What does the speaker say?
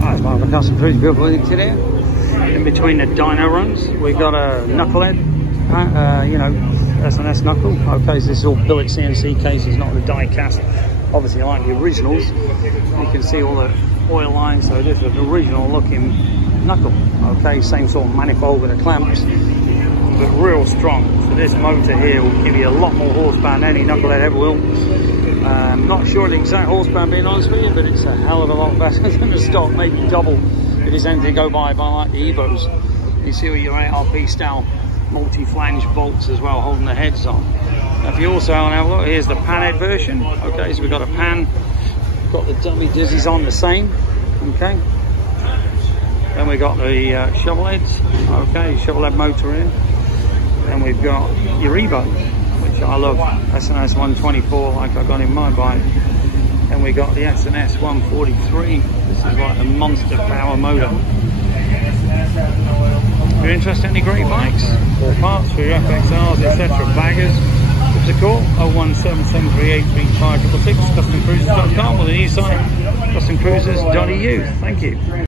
That's one of the custom cruise built with today. In between the dyno runs, we've got a Knucklehead, you know, S&S Knuckle. Okay, so this is all billet CNC cases, not the die cast. Obviously, like the originals, you can see all the oil lines. So this is the original looking Knuckle. Okay, same sort of manifold with the clamps, but real strong. So this motor here will give you a lot more horsepower than any Knucklehead ever will. Not sure the exact horsepower, being honest with you, but it's a hell of a lot better than the stock, maybe double if there's anything to go by like the Evos. You see all your ARP style multi-flange bolts as well, holding the heads on. Now, if you also want to have a look, here's the panhead version. Okay, so we've got a pan, got the dummy dizzies on the same. Okay, then we got the shovel heads. Okay, shovel head motor here. Then we've got your Evo, which I love, S&S 124 like I got in my bike. Then we got the S&S 143. This is like a monster power motor. If you're interested in any great bikes or parts for your FXRs, etc., baggers, give us a call 01773835666, customcruisers.com, or the new site customcruisers.eu. Thank you.